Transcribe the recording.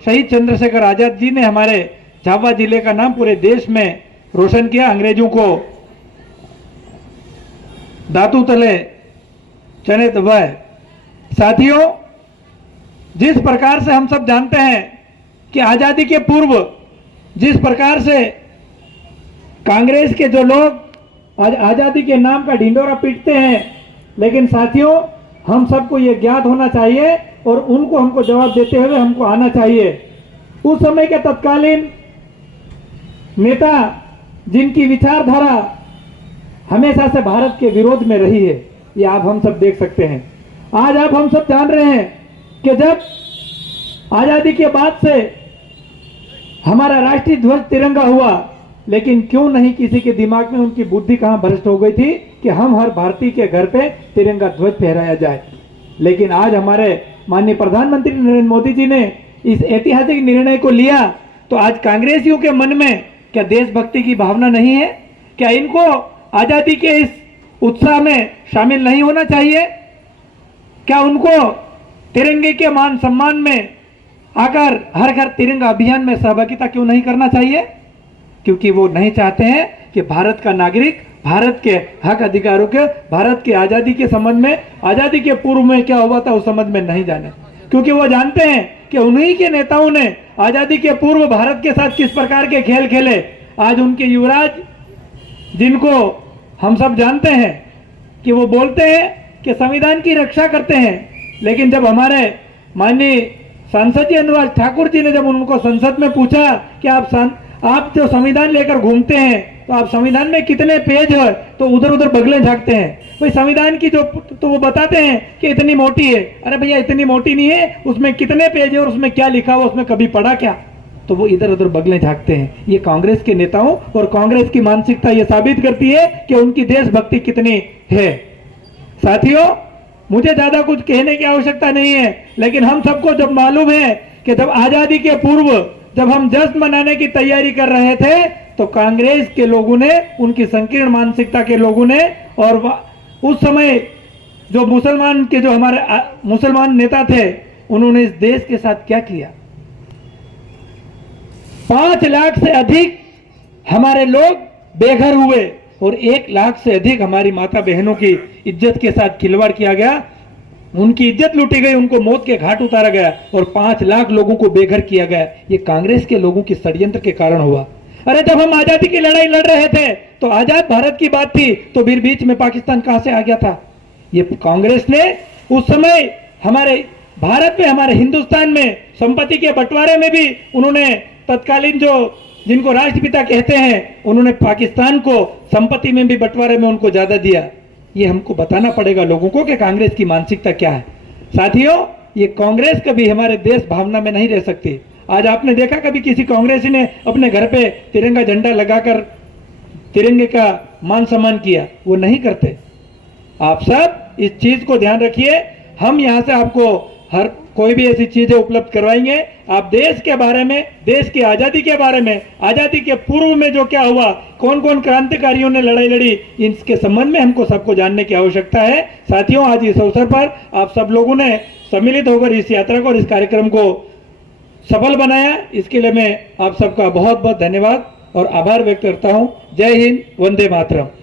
शहीद चंद्रशेखर आजाद जी ने हमारे झाबुआ जिले का नाम पूरे देश में रोशन किया, अंग्रेजों को दातू तले चने दबाए। साथियों, जिस प्रकार से हम सब जानते हैं कि आजादी के पूर्व जिस प्रकार से कांग्रेस के जो लोग आज आजादी के नाम का ढिंडोरा पीटते हैं, लेकिन साथियों हम सबको ये ज्ञात होना चाहिए और उनको हमको जवाब देते हुए हमको आना चाहिए। उस समय के तत्कालीन नेता जिनकी विचारधारा हमेशा से भारत के विरोध में रही है, ये आप हम सब देख सकते हैं। आज आप हम सब जान रहे हैं कि जब आजादी के बाद से हमारा राष्ट्रीय ध्वज तिरंगा हुआ, लेकिन क्यों नहीं किसी के दिमाग में उनकी बुद्धि कहां भ्रष्ट हो गई थी कि हम हर भारतीय के घर पे तिरंगा ध्वज फहराया जाए। लेकिन आज हमारे माननीय प्रधानमंत्री नरेंद्र मोदी जी ने इस ऐतिहासिक निर्णय को लिया, तो आज कांग्रेसियों के मन में क्या देशभक्ति की भावना नहीं है? क्या इनको आजादी के इस उत्साह में शामिल नहीं होना चाहिए? क्या उनको तिरंगे के मान सम्मान में आकर हर घर तिरंगा अभियान में सहभागिता क्यों नहीं करना चाहिए? क्योंकि वो नहीं चाहते हैं कि भारत का नागरिक भारत के हक अधिकारों के, भारत की आजादी के संबंध में, आजादी के पूर्व में क्या हुआ था उस संबंध में नहीं जाने। क्योंकि वो जानते हैं कि उन्हीं के नेताओं ने आजादी के पूर्व भारत के साथ किस प्रकार के खेल खेले। आज उनके युवराज, जिनको हम सब जानते हैं कि वो बोलते हैं कि संविधान की रक्षा करते हैं, लेकिन जब हमारे माननीय सांसद जी अनुराग ठाकुर जी ने जब उनको संसद में पूछा कि आप जो संविधान लेकर घूमते हैं तो आप संविधान में कितने पेज है, तो उधर उधर बगलें झांकते हैं। भाई संविधान की जो, तो वो बताते हैं कि इतनी मोटी है। अरे भैया इतनी मोटी नहीं है, उसमें कितने पेज है और उसमें क्या लिखा हुआ, उसमें कभी पढ़ा क्या? तो वो इधर उधर बगलें झांकते हैं। ये कांग्रेस के नेताओं और कांग्रेस की मानसिकता ये साबित करती है कि उनकी देशभक्ति कितनी है। साथियों, मुझे ज्यादा कुछ कहने की आवश्यकता नहीं है, लेकिन हम सबको जब मालूम है कि जब आजादी के पूर्व जब हम जश्न मनाने की तैयारी कर रहे थे, तो कांग्रेस के लोगों ने, उनकी संकीर्ण मानसिकता के लोगों ने, और उस समय जो मुसलमान के जो हमारे मुसलमान नेता थे, उन्होंने इस देश के साथ क्या किया? 5 लाख से अधिक हमारे लोग बेघर हुए और 1 लाख से अधिक हमारी माता बहनों की इज्जत के साथ खिलवाड़ किया गया। उनकी इज्जत लूटी गई, उनको मौत के घाट उतारा गया और 5 लाख लोगों को बेघर किया गया। ये कांग्रेस के लोगों की षड्यंत्र के कारण हुआ। अरे जब हम आजादी की लड़ाई लड़ रहे थे तो आजाद भारत की बात थी, तो फिर बीच में पाकिस्तान कहां से आ गया था? ये कांग्रेस ने उस समय हमारे भारत में, हमारे हिंदुस्तान में संपत्ति के बंटवारे में भी उन्होंने तत्कालीन जो जिनको राष्ट्रपिता कहते हैं, उन्होंने पाकिस्तान को संपत्ति में भी बंटवारे में उनको ज्यादा दिया। ये हमको बताना पड़ेगा लोगों को कि कांग्रेस की मानसिकता क्या है। साथियों, ये कांग्रेस कभी हमारे देश भावना में नहीं रह सकती। आज आपने देखा कभी किसी कांग्रेसी ने अपने घर पे तिरंगा झंडा लगाकर तिरंगे का मान सम्मान किया? वो नहीं करते। आप सब इस चीज को ध्यान रखिए। हम यहाँ से आपको हर कोई भी ऐसी चीजें उपलब्ध करवाएंगे। आप देश के बारे में, देश की आजादी के बारे में, आजादी के पूर्व में जो क्या हुआ, कौन कौन क्रांतिकारियों ने लड़ाई लड़ी, इसके संबंध में हमको सबको जानने की आवश्यकता है। साथियों, आज इस अवसर पर आप सब लोगों ने सम्मिलित होकर इस यात्रा को और इस कार्यक्रम को सफल बनाया, इसके लिए मैं आप सबका बहुत बहुत धन्यवाद और आभार व्यक्त करता हूं। जय हिंद, वंदे मातरम।